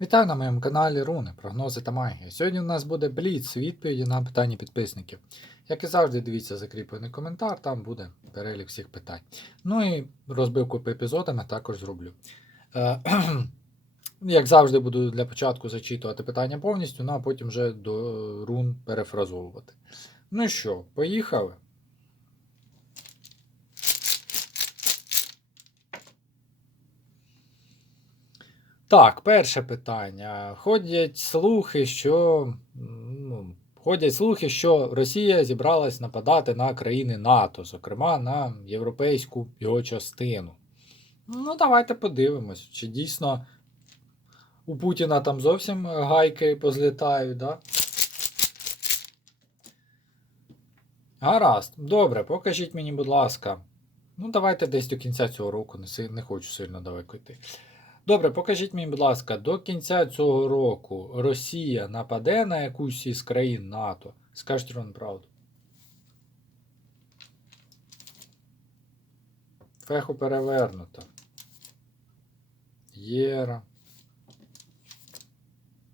Вітаю на моєму каналі Руни, прогнози та магія. Сьогодні у нас буде бліц відповіді на питання підписників. Як і завжди, дивіться закріплений коментар, там буде перелік всіх питань. Ну і розбивку по епізодам я також зроблю. Е, Як завжди, буду для початку зачитувати питання повністю, ну а потім вже до рун перефразовувати. Ну що, поїхали? Так, перше питання. Ходять слухи, що ну, ходять слухи, що Росія зібралась нападати на країни НАТО, зокрема на європейську його частину. Ну, давайте подивимось, чи дійсно у Путіна там зовсім гайки позлітають, да? Гаразд, добре, покажіть мені, будь ласка. Ну, давайте десь до кінця цього року, не, хочу сильно далеко йти. Добре, покажіть мені, будь ласка, до кінця цього року Росія нападе на якусь із країн НАТО. Скажіть вам правду. Феху перевернуто. Єра.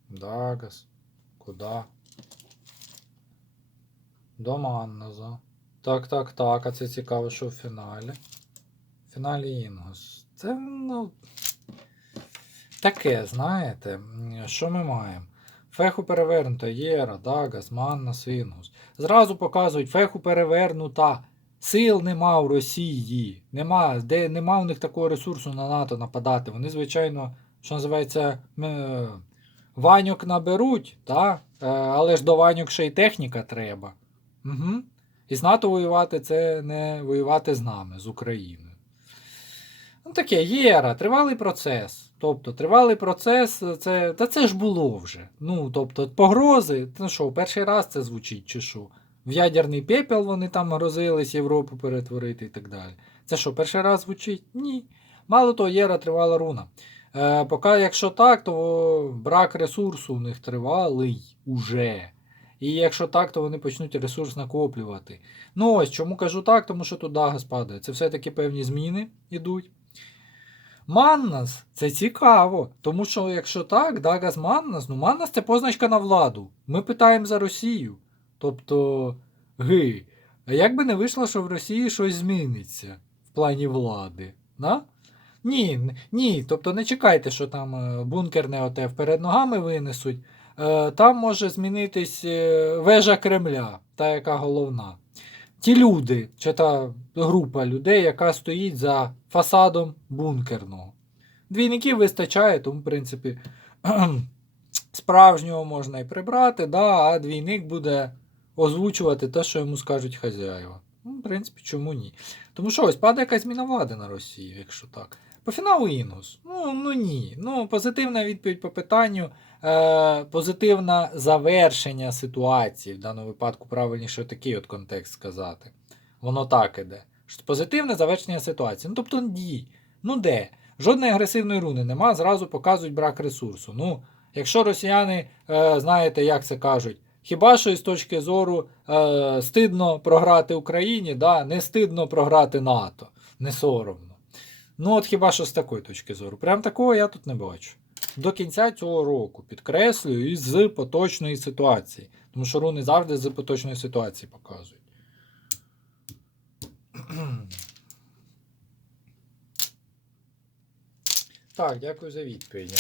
Дагас. Куда? До Манназа. Так, так, так. А це цікаво, що в фіналі. В фіналі Інгос. Це, ну. Таке, знаєте, що ми маємо? Феху перевернута, Єра, Дагас, Манна, Свінгус. Зразу показують, феху перевернута. Сил нема у Росії. Нема, де, нема у них такого ресурсу на НАТО нападати. Вони, звичайно, що називається, е, ваньок наберуть, та? Е, але ж до ваньок ще й техніка треба. Угу. І з НАТО воювати це не воювати з нами, з Україною. Ну, таке, єра, тривалий процес. Тобто, тривалий процес, це, та це ж було вже. Ну, тобто, погрози, ну що, перший раз це звучить, чи що? В ядерний пепел вони там грозились Європу перетворити і так далі. Це що, перший раз звучить? Ні. Мало того, єра тривала руна. Е, поки якщо так, то брак ресурсу у них тривалий уже. І якщо так, то вони почнуть ресурс накоплювати. Ну ось чому кажу так, тому що тут Дагас падає. Це все-таки певні зміни йдуть. Маннас це цікаво. Тому що, якщо так, Дагас Маннас, ну Маннас це позначка на владу. Ми питаємо за Росію. Тобто, ги. А як би не вийшло, що в Росії щось зміниться в плані влади? Да? Ні, ні. Тобто не чекайте, що там е, бункерне оте вперед ногами винесуть. Е, Там може змінитись е, вежа Кремля, та яка головна. Ті люди, чи та група людей, яка стоїть за фасадом бункерного. Двійників вистачає, тому, в принципі, справжнього можна і прибрати, да, а двійник буде озвучувати те, що йому скажуть хазяїва. Ну, в принципі, чому ні? Тому що ось падає якась зміна влади на Росію, якщо так. По фіналу Інгус. Ну, ну ні. Ну, позитивна відповідь по питанню. Е, позитивне завершення ситуації. В даному випадку правильніше такий от контекст сказати. Воно так іде. Позитивне завершення ситуації. Ну, тобто дій. Ну де? Жодної агресивної руни нема, зразу показують брак ресурсу. Ну, якщо росіяни, е, знаєте, як це кажуть, хіба що із точки зору е, стидно програти Україні, да, не стидно програти НАТО. Не соромно. Ну, от хіба що з такої точки зору. Прям такого я тут не бачу. До кінця цього року, підкреслюю, і з поточної ситуації. Тому що руни завжди з поточної ситуації показують. Так, дякую за відповіді.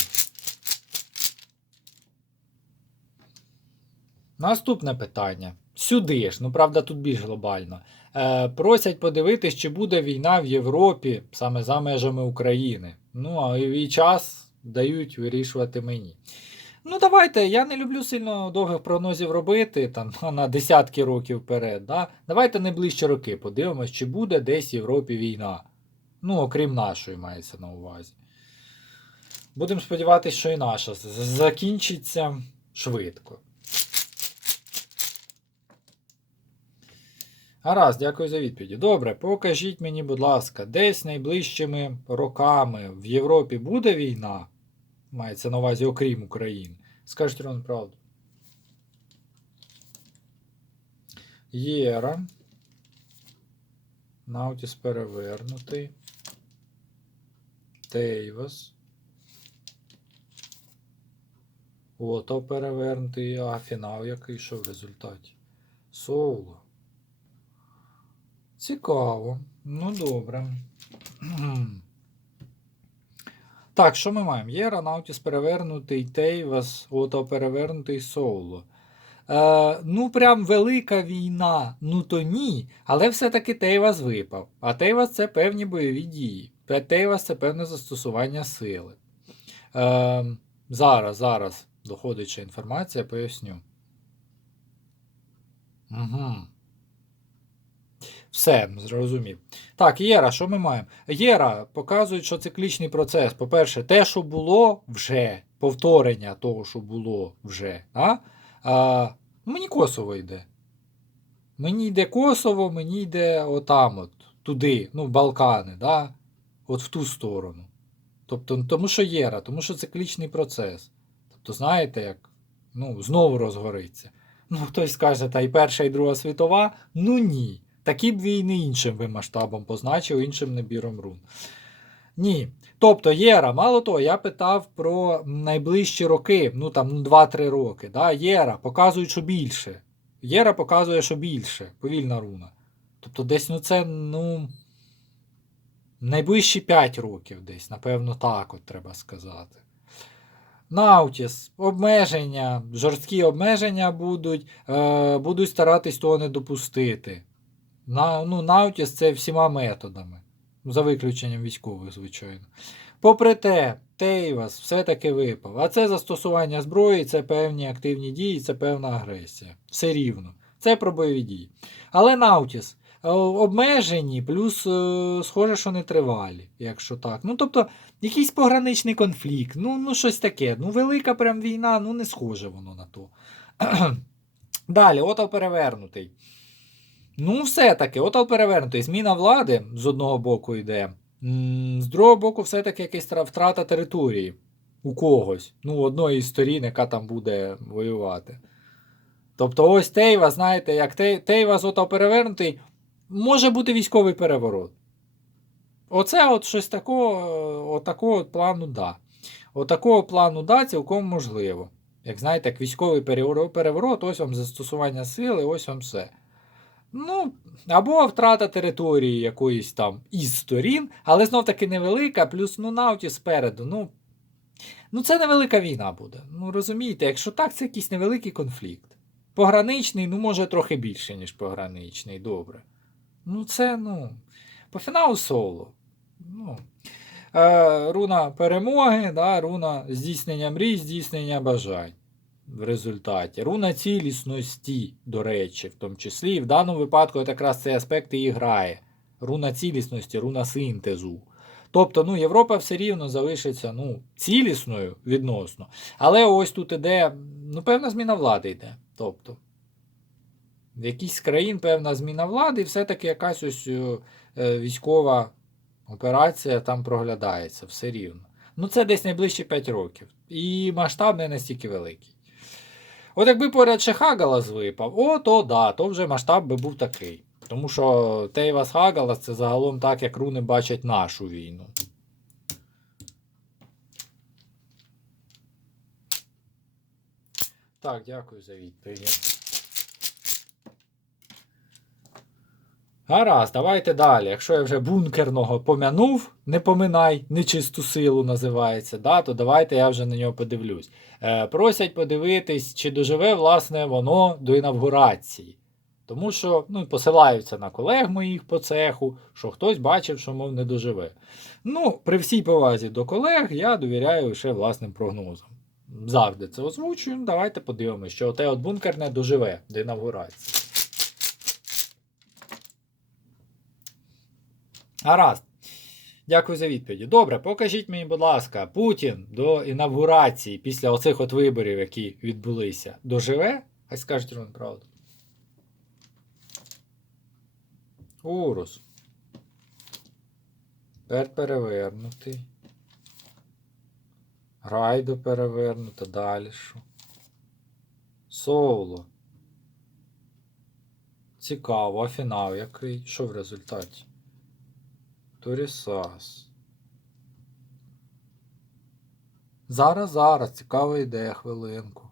Наступне питання. Сюди ж, ну правда, тут більш глобально. Е, просять подивитись, чи буде війна в Європі саме за межами України. Ну, а і час дають вирішувати мені. Ну, давайте, я не люблю сильно довгих прогнозів робити там, на десятки років вперед. Да? Давайте найближчі роки подивимось, чи буде десь в Європі війна. Ну, окрім нашої, мається на увазі. Будемо сподіватися, що і наша закінчиться швидко. Гаразд, дякую за відповіді. Добре, покажіть мені, будь ласка, десь найближчими роками в Європі буде війна? Мається на увазі, окрім України. Скажіть Рон правду. Єра. Наутіс перевернутий. Тейвас. Ото перевернутий, а фінал який що в результаті? Соло. Цікаво. Ну, добре. Так, що ми маємо? Є Ранаутіс перевернутий, Тейвас, ото перевернутий Соло. Е, ну, прям велика війна, ну то ні. Але все-таки Тейвас випав. А Тейвас це певні бойові дії. Те- Тейвас це певне застосування сили. Е, зараз, зараз доходить ще інформація, поясню. Угу. Все, зрозумів. Так, Єра, що ми маємо? Єра показують, що циклічний процес. По-перше, те, що було вже, повторення того, що було вже. А? А, мені Косово йде. Мені йде Косово, мені йде отам, от, туди, ну, Балкани, да? от в ту сторону. Тобто, тому що Єра, тому що циклічний процес. Тобто, знаєте, як ну, знову розгориться. Ну, хтось скаже, та і Перша, і Друга світова. Ну ні. Такі б війни іншим ви масштабом позначив, іншим набіром рун. Ні. Тобто, Єра, мало того, я питав про найближчі роки, ну там ну, 2-3 роки. Да? Єра показують, що більше. Єра показує, що більше. Повільна руна. Тобто, десь ну це, ну. Найближчі 5 років десь, напевно, так от треба сказати. Наутіс, обмеження, жорсткі обмеження будуть, е, будуть старатись того не допустити. На, ну, Наутіс це всіма методами, за виключенням військових, звичайно. Попри те, Тейвас все-таки випав. А це застосування зброї, це певні активні дії, це певна агресія. Все рівно. Це про бойові дії. Але Наутіс е, обмежені, плюс, е, схоже, що не тривалі, якщо так. Ну, тобто, якийсь пограничний конфлікт, ну, ну щось таке. Ну, велика прям війна, ну не схоже воно на то. Далі, отал перевернутий. Ну, все-таки, отал перевернутий. Зміна влади з одного боку йде. З другого боку, все-таки якась втрата території у когось. Ну, одної із сторін, яка там буде воювати. Тобто, ось Тейва, знаєте, як Тей- Тейва з отал перевернутий, може бути військовий переворот. Оце от щось такого, отакого от плану да. Отакого плану да, цілком можливо. Як знаєте, як військовий переворот, ось вам застосування сили, ось вам все. Ну, або втрата території якоїсь там із сторін, але знов таки невелика, плюс ну науті спереду. Ну, ну це невелика війна буде. Ну розумієте, якщо так, це якийсь невеликий конфлікт. Пограничний, ну, може, трохи більше, ніж пограничний, добре. Ну, це, ну, по фіналу соло. Ну, е, руна перемоги, да, руна здійснення мрій, здійснення бажань в результаті. Руна цілісності, до речі, в тому числі. І в даному випадку якраз цей аспект і грає. Руна цілісності, руна синтезу. Тобто, ну, Європа все рівно залишиться ну, цілісною відносно. Але ось тут іде, ну, певна зміна влади йде. Тобто, в якійсь країн певна зміна влади, і все-таки якась ось е, е, військова операція там проглядається все рівно. Ну, це десь найближчі 5 років. І масштаб не настільки великий. От якби поряд ще Хагалас випав, о, то да, то вже масштаб би був такий. Тому що Тейвас Хагалас це загалом так, як руни бачать нашу війну. Так, дякую за відповідь. Гаразд, давайте далі. Якщо я вже бункерного помянув, не поминай, нечисту силу називається, да, то давайте я вже на нього подивлюсь. Е, просять подивитись, чи доживе власне воно до інавгурації. Тому що ну, посилаються на колег моїх по цеху, що хтось бачив, що мов не доживе. Ну, при всій повазі до колег я довіряю лише власним прогнозам. Завжди це озвучую. Ну, Давайте подивимося, що оте от бункерне доживе до інавгурації. Гаразд. Дякую за відповіді. Добре, покажіть мені, будь ласка, Путін до інавгурації після оцих от виборів, які відбулися, доживе? Хай скажуть вам правду. Урус. Тепер перевернутий. Райдо перевернуто. Далі що? Соло. Цікаво, а фінал який? Що в результаті? Торісас. Зараз, зараз, цікава ідея, хвилинку.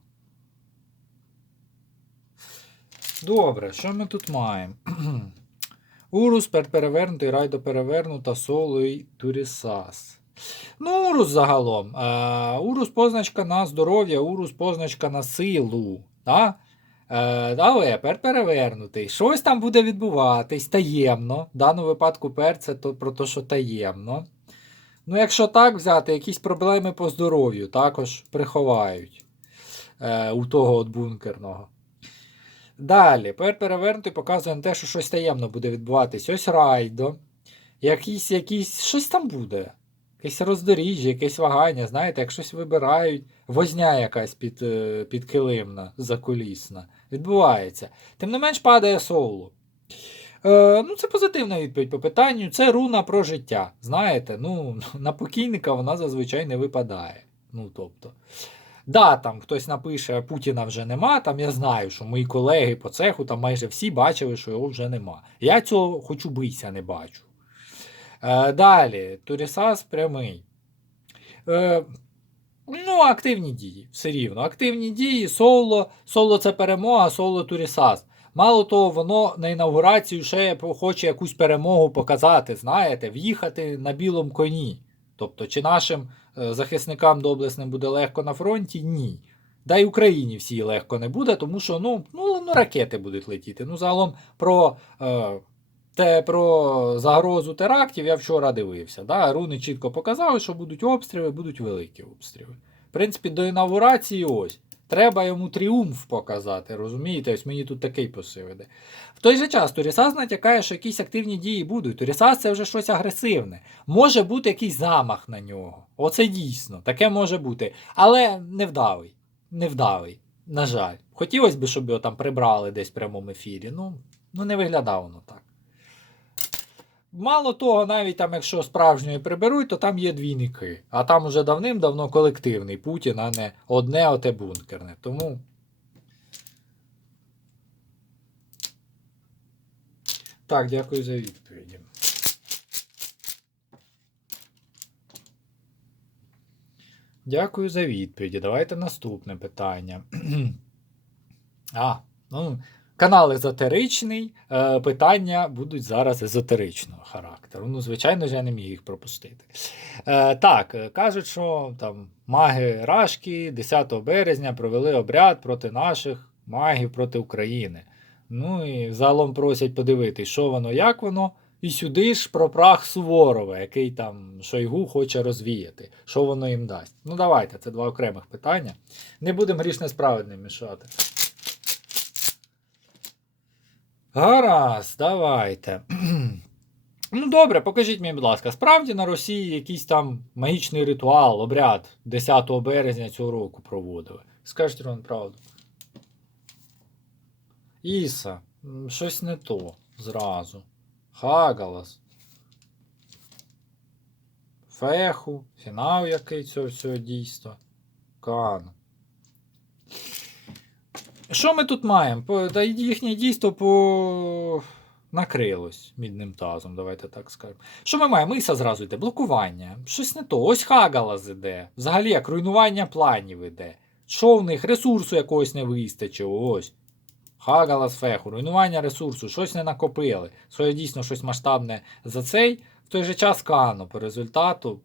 Добре, що ми тут маємо? Урус перевернутий, райдо перевернута, соло і турісас. Ну, урус загалом. Е, урус позначка на здоров'я, урус позначка на силу. Да? Е, але пер перевернутий. Щось там буде відбуватись таємно. В даному випадку пер це то, про те, що таємно. Ну, якщо так взяти, якісь проблеми по здоров'ю також приховають е, у того от бункерного. Далі, пер перевернутий показує на те, що щось таємно буде відбуватись. Ось райдо. Якісь, якісь, щось там буде. Якесь роздоріжжя, якесь вагання, знаєте, як щось вибирають, возня якась під, е, підкилимна, закулісна. Відбувається. Тим не менш падає соулу. Е, ну, це позитивна відповідь по питанню. Це руна про життя. Знаєте, ну, на покійника вона зазвичай не випадає. Ну, тобто. Да, там хтось напише, Путіна вже нема. Там я знаю, що мої колеги по цеху там майже всі бачили, що його вже нема. Я цього хочу бийся не бачу. Е, далі, Турісас прямий. Е, ну, активні дії. Все рівно. Активні дії, соло. Соло це перемога, соло Турісас. Мало того, воно на інаугурацію ще хоче якусь перемогу показати, знаєте, в'їхати на білому коні. Тобто, чи нашим е, захисникам доблесним буде легко на фронті? Ні. Да й Україні всій легко не буде, тому що ну, ну, ну ракети будуть летіти. Ну, загалом про е, те, про загрозу терактів я вчора дивився. Да? Руни чітко показали, що будуть обстріли, будуть великі обстріли. В принципі, до інаугурації ось. Треба йому тріумф показати, розумієте? Ось мені тут такий посил іде. В той же час Турісас натякає, що якісь активні дії будуть. Турісас це вже щось агресивне. Може бути якийсь замах на нього. Оце дійсно, таке може бути. Але невдалий. Невдалий. На жаль. Хотілося б, щоб його там прибрали десь в прямому ефірі. Ну, ну не виглядало воно так. Мало того, навіть там, якщо справжньої приберуть, то там є двійники. А там уже давним-давно колективний Путін, а не одне оте бункерне. Тому. Так, дякую за відповіді. Дякую за відповіді. Давайте наступне питання. а, ну, Канал езотеричний, е, питання будуть зараз езотеричного характеру. Ну, звичайно ж, я не міг їх пропустити. Е, так, е, кажуть, що там маги Рашки 10 березня провели обряд проти наших магів проти України. Ну і загалом просять подивитись, що воно, як воно. І сюди ж про прах Суворова, який там Шойгу хоче розвіяти. Що воно їм дасть? Ну, давайте, це два окремих питання. Не будемо грішне справедним мішати. Гаразд, давайте. Ну, добре, покажіть мені, будь ласка, справді на Росії якийсь там магічний ритуал, обряд 10 березня цього року проводили. Скажіть вам правду. Іса, щось не то зразу. Хагалас. Феху, фінал який цього всього дійства. Кан. Що ми тут маємо? Їхнє дійство по... накрилось мідним тазом, давайте так скажемо. Що ми маємо? Іса зразу йде. Блокування. Щось не то. Ось Хагалас іде. Взагалі, як руйнування планів іде. Що в них? Ресурсу якогось не вистачило. Ось. Хагалас феху, руйнування ресурсу, щось не накопили. Своє дійсно щось масштабне за цей. В той же час Кано по результату.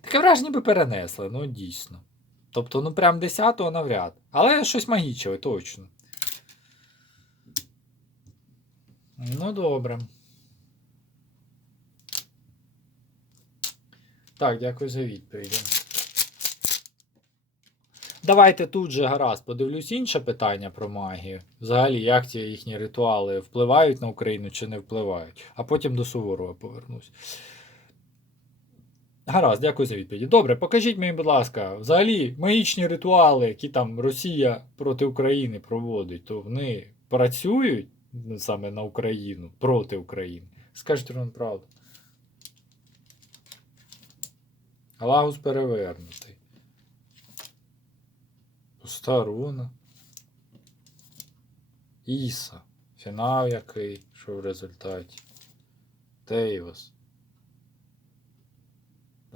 Таке враження ніби перенесли, ну дійсно. Тобто, ну прям 10-го навряд. Але щось магічили, точно. Ну, добре. Так, дякую за відповіді. Давайте тут же гаразд подивлюсь інше питання про магію. Взагалі, як ці їхні ритуали впливають на Україну чи не впливають, а потім до Суворова повернусь. Гаразд, дякую за відповіді. Добре, покажіть мені, будь ласка, взагалі магічні ритуали, які там Росія проти України проводить, то вони працюють саме на Україну проти України. Скажіть вам правду. Лагус перевернутий. Пуста руна. Іса. Фінал який, що в результаті. Тейвос.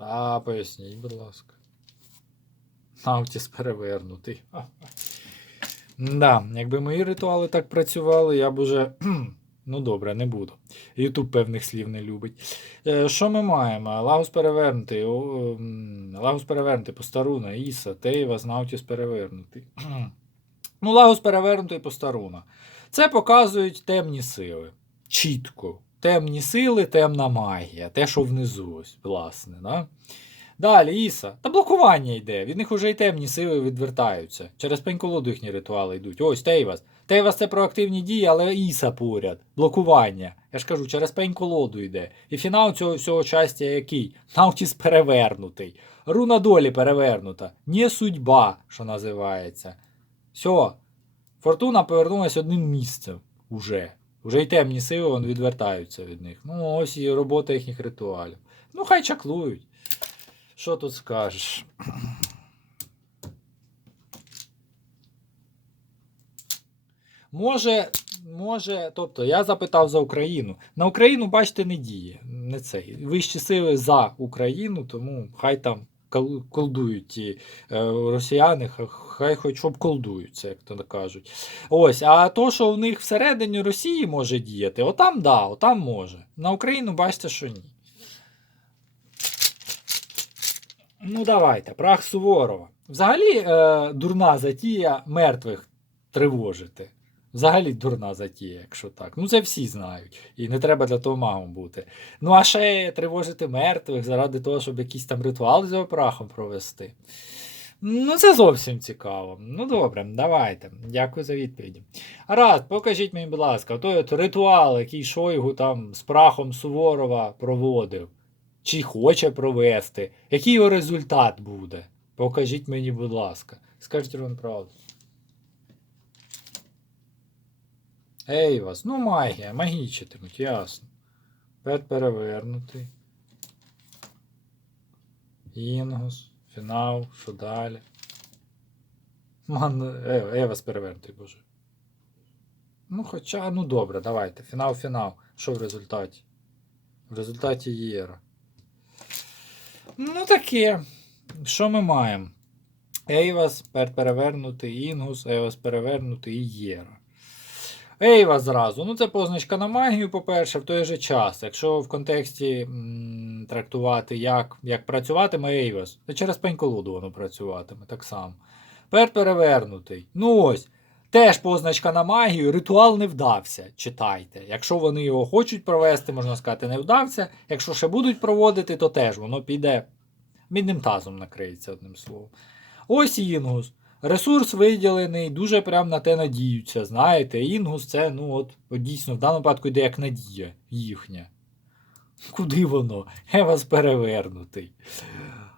А, поясніть, будь ласка. Наутіс перевернутий. Да, якби мої ритуали так працювали, я б уже. Ну добре, не буду. Ютуб певних слів не любить. Е, Що ми маємо? Лагус перевернутий, Лагус перевернутий, Постаруна, Іса, Тейвас, Наутіс перевернутий. Ну, Лагус перевернутий Постаруна. Це показують темні сили. Чітко. Темні сили, темна магія. Те, що внизу, ось, власне. Да? Далі, Іса. Та блокування йде. Від них уже й темні сили відвертаються. Через пень-колоду їхні ритуали йдуть. Ось Тейвас. Тейвас це проактивні дії, але Іса поряд. Блокування. Я ж кажу, через пень-колоду йде. І фінал цього всього щастя який? Наутіс перевернутий. Руна долі перевернута. Не судьба, що називається. Все. Фортуна повернулась одним місцем. Уже. Уже й темні сили вон, відвертаються від них. Ну, ось і робота їхніх ритуалів. Ну, хай чаклують. Що тут скажеш? Може, може, тобто я запитав за Україну. На Україну, бачите, не діє. Не цей. Вищі сили за Україну, тому хай там колдують ті е, росіяни, ха- хай хоч обколдуються, як то кажуть. Ось, а то, що в них всередині Росії може діяти, отам да, отам може. На Україну бачите, що ні. Ну, давайте, прах Суворова. Взагалі, е, дурна затія мертвих тривожити. Взагалі дурна затія, якщо так. Ну, це всі знають. І не треба для того магом бути. Ну, а ще тривожити мертвих заради того, щоб якийсь там ритуал з його прахом провести. Ну, це зовсім цікаво. Ну, добре, давайте. Дякую за відповіді. Раз, покажіть мені, будь ласка, той от ритуал, який Шойгу там з прахом Суворова проводив. Чи хоче провести, який його результат буде? Покажіть мені, будь ласка. Скажіть вам правду. Ей вас, ну магія, магічитимуть, ясно. Пет перевернутий. Інгус, фінал, що далі? Ман, е, Евас перевернутий, боже. Ну, хоча, ну добре, давайте. Фінал, фінал. Що в результаті? В результаті Єра. Ну, таке. Що ми маємо? Ейвас пер- перевернутий, Інгус, Ейвас перевернутий і Єра. Ейвас зразу. Ну, це позначка на магію, по-перше, в той же час. Якщо в контексті м, трактувати, як, як працюватиме Ейвас, то через пень-колоду воно працюватиме так само. Пер перевернутий. Ну ось. Теж позначка на магію, ритуал не вдався. Читайте. Якщо вони його хочуть провести, можна сказати, не вдався. Якщо ще будуть проводити, то теж воно піде мідним тазом накриється одним словом. Ось Інгус. Ресурс виділений, дуже прям на те надіються. Знаєте, Інгус це, ну от, от дійсно, в даному випадку йде як надія їхня. Куди воно? Евас перевернутий.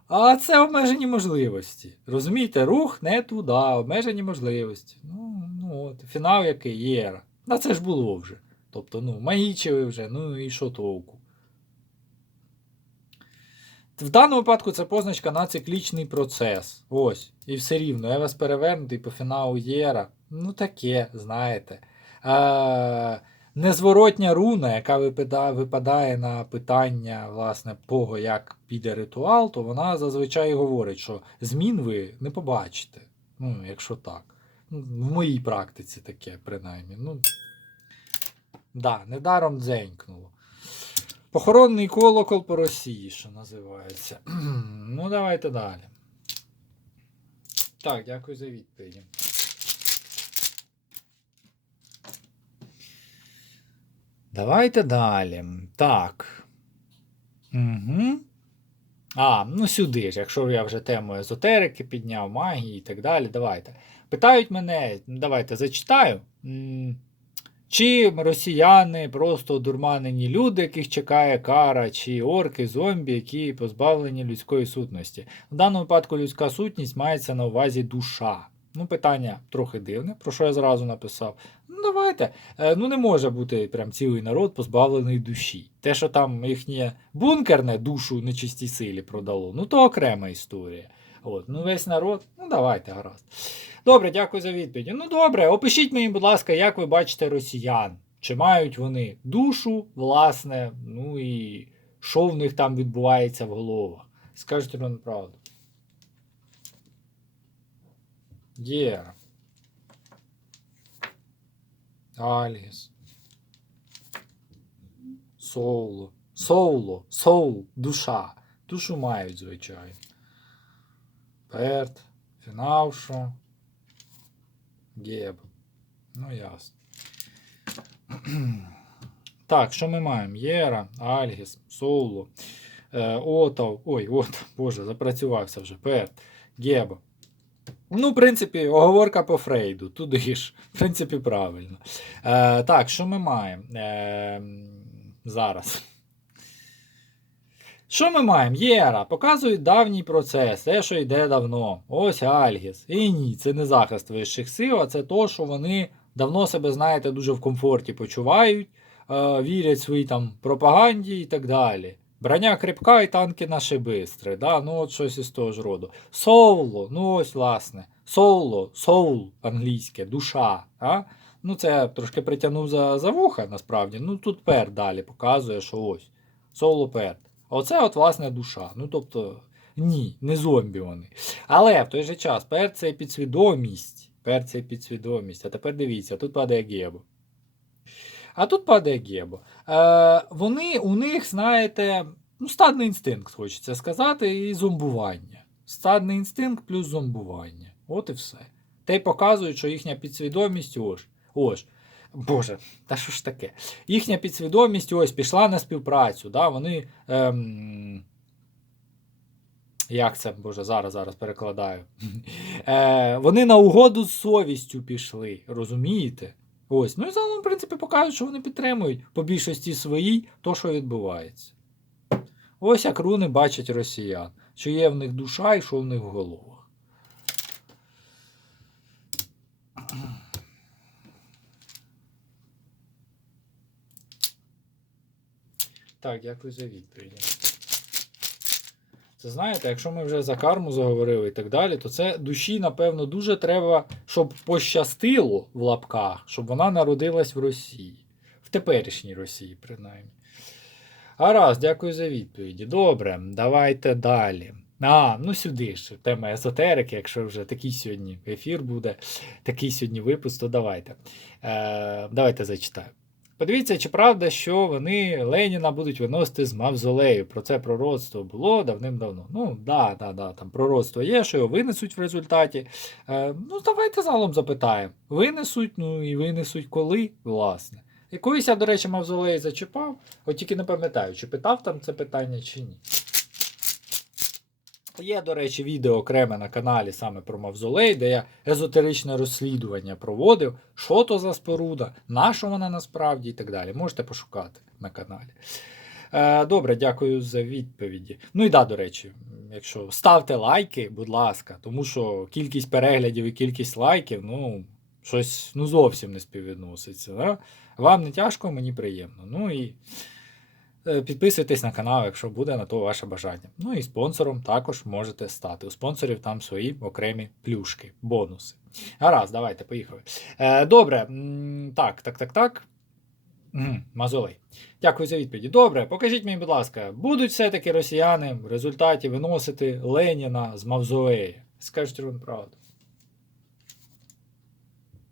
А це обмежені можливості. Розумієте, рух не туди, обмежені можливості. Ну, ну от, фінал який Єра. На це ж було вже. Тобто, ну, магічили вже, ну і що толку? В даному випадку це позначка на циклічний процес. Ось. І все рівно. Я вас перевернутий по фіналу Єра. Ну таке, знаєте. Е, незворотня руна, яка випадає, на питання власне, того, як піде ритуал, то вона зазвичай говорить, що змін ви не побачите. Ну, якщо так. Ну, В моїй практиці таке, принаймні. Ну, да, недаром дзенькнуло. Похоронний колокол по Росії, що називається. ну, давайте далі. Так, дякую за відповіді. Давайте далі. Так. Угу. А, ну сюди ж, якщо я вже тему езотерики підняв, магії і так далі, давайте. Питають мене, ну, давайте зачитаю. Чи росіяни просто одурманені люди, яких чекає кара, чи орки, зомбі, які позбавлені людської сутності. В даному випадку людська сутність мається на увазі душа. Ну, питання трохи дивне, про що я зразу написав. Ну, давайте. Е, ну, не може бути прям цілий народ позбавлений душі. Те, що там їхнє бункерне душу нечистій силі продало, ну то окрема історія. От, ну весь народ, ну давайте, гаразд. Добре, дякую за відповідь. Ну добре, опишіть мені, будь ласка, як ви бачите росіян. Чи мають вони душу, власне, ну і що в них там відбувається в головах? Скажіть нам правду. Єра. Альгіс. Соуло. Соуло. Соул. Душа. Душу мають, звичайно. Перт. Фінавшо. Геб. Ну, ясно. Так, що ми маємо? Єра, Альгіс, Соуло, е, Отав. Ой, Отав, боже, запрацювався вже. Перт, Гебо. Ну, в принципі, оговорка по Фрейду. Туди ж. В принципі, правильно. Е, так, що ми маємо? Е, зараз. Що ми маємо? Єра показують давній процес, те, що йде давно. Ось Альгіс. І ні, це не захист вищих сил, а це то, що вони давно себе, знаєте, дуже в комфорті почувають, е, вірять своїй там пропаганді і так далі. Броня кріпка і танки наші бистри. Да? Ну, от щось із того ж роду. Соуло, ну ось, власне. Соуло, соул англійське, душа. А? Ну, це я трошки притягнув за, за вуха, насправді. Ну, тут пер далі показує, що ось. Соуло перт. Оце, от, власне, душа. Ну, тобто, ні, не зомбі вони. Але в той же час пер це підсвідомість. Пер це підсвідомість. А тепер дивіться, тут падає гебо. А тут падає гебо. Е, вони у них, знаєте, ну, стадний інстинкт, хочеться сказати, і зомбування. Стадний інстинкт плюс зомбування. От і все. Та й показують, що їхня підсвідомість ось. ось. Боже, та що ж таке? Їхня підсвідомість ось пішла на співпрацю. Да? Вони. Ем... Як це, Боже, зараз зараз перекладаю. Е, вони на угоду з совістю пішли, розумієте? Ось. Ну і загалом, в принципі, покажуть, що вони підтримують по більшості своїй то, що відбувається. Ось як руни бачать росіян, що є в них душа і що в них в головах. Так, дякую за відповідь. Це знаєте, якщо ми вже за карму заговорили і так далі, то це душі, напевно, дуже треба, щоб пощастило в лапках, щоб вона народилась в Росії. В теперішній Росії, принаймні. Гаразд, дякую за відповіді. Добре, давайте далі. А, ну сюди ж, тема езотерики, якщо вже такий сьогодні ефір буде, такий сьогодні випуск, то давайте. Е, давайте зачитаю. Подивіться, чи правда, що вони Леніна будуть виносити з мавзолею. Про це пророцтво було давним-давно. Ну, да, да, да, там пророцтво є, що його винесуть в результаті. Е, ну, давайте загалом запитаємо. Винесуть, ну і винесуть коли, власне. Якоїсь я, до речі, мавзолей зачіпав, от тільки не пам'ятаю, чи питав там це питання, чи ні. Є, до речі, відео окреме на каналі саме про Мавзолей, де я езотеричне розслідування проводив, що то за споруда, на що вона насправді і так далі. Можете пошукати на каналі. Е, добре, дякую за відповіді. Ну і да, до речі, якщо ставте лайки, будь ласка, тому що кількість переглядів і кількість лайків, ну, щось ну, зовсім не співвідноситься. Да? Вам не тяжко, мені приємно. Ну і Підписуйтесь на канал, якщо буде на то ваше бажання. Ну і спонсором також можете стати. У спонсорів там свої окремі плюшки, бонуси. Гаразд, давайте, поїхали. Е, добре, так, так, так, так. Мазолей. Дякую за відповіді. Добре, покажіть мені, будь ласка, будуть все-таки росіяни в результаті виносити Леніна з Мавзолея? Скажіть вам правду.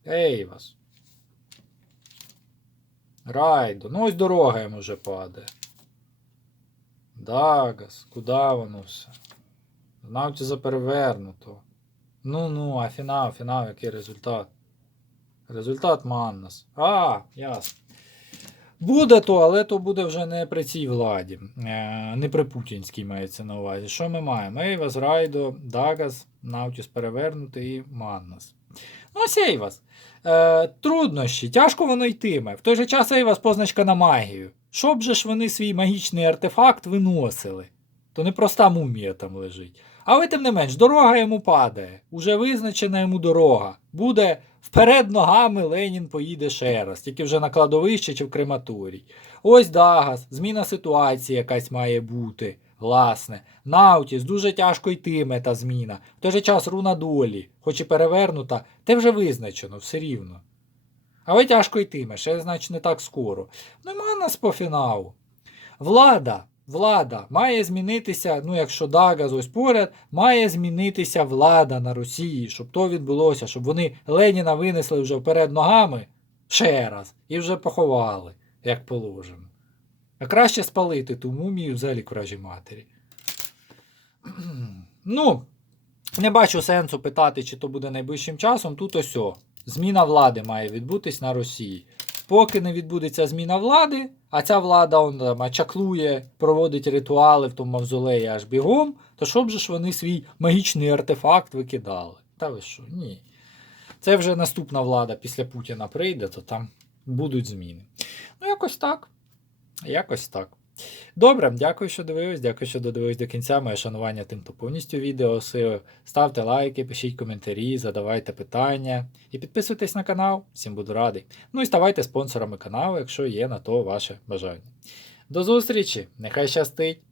Ей вас. Райдо. Ну ось дорога йому вже падає. Дагас, куди воно все? Знавці за перевернуто. Ну ну, а фінал, фінал, який результат? Результат Маннас. А, ясно. Буде то, але то буде вже не при цій владі. Е, не при путінській мається на увазі. Що ми маємо? Ейвас, Райдо, Дагас, Наутіс перевернутий і Маннас. Ну, ось Ейвас. Е, труднощі, тяжко воно йтиме. В той же час Ейвас позначка на магію. Щоб же ж вони свій магічний артефакт виносили, то не проста мумія там лежить. Але тим не менш, дорога йому падає. Уже визначена йому дорога. Буде вперед ногами Ленін поїде ще раз, тільки вже на кладовище чи в крематорій. Ось Дагас, зміна ситуації якась має бути. Власне, Наутіс дуже тяжко йтиме та зміна. В той же час руна долі, хоч і перевернута, те вже визначено, все рівно. Але тяжко йтиме, ще значить не так скоро. Ну і Маннас по фіналу. Влада. влада. Має змінитися, ну якщо Дагаз ось поряд, має змінитися влада на Росії, щоб то відбулося, щоб вони Леніна винесли вже вперед ногами ще раз і вже поховали, як положено. А краще спалити ту мумію в зелі кражі матері. ну, не бачу сенсу питати, чи то буде найближчим часом. Тут ось о. Зміна влади має відбутись на Росії. Поки не відбудеться зміна влади, а ця влада он, там, чаклує, проводить ритуали в тому мавзолеї аж бігом, то щоб же ж вони свій магічний артефакт викидали? Та ви що? Ні. Це вже наступна влада після Путіна прийде, то там будуть зміни. Ну, якось так. Якось так. Добре, дякую, що дивились. Дякую, що додивились до кінця. Моє шанування тим, хто повністю відео осилив. Ставте лайки, пишіть коментарі, задавайте питання і підписуйтесь на канал. Всім буду радий. Ну і ставайте спонсорами каналу, якщо є на то ваше бажання. До зустрічі! Нехай щастить!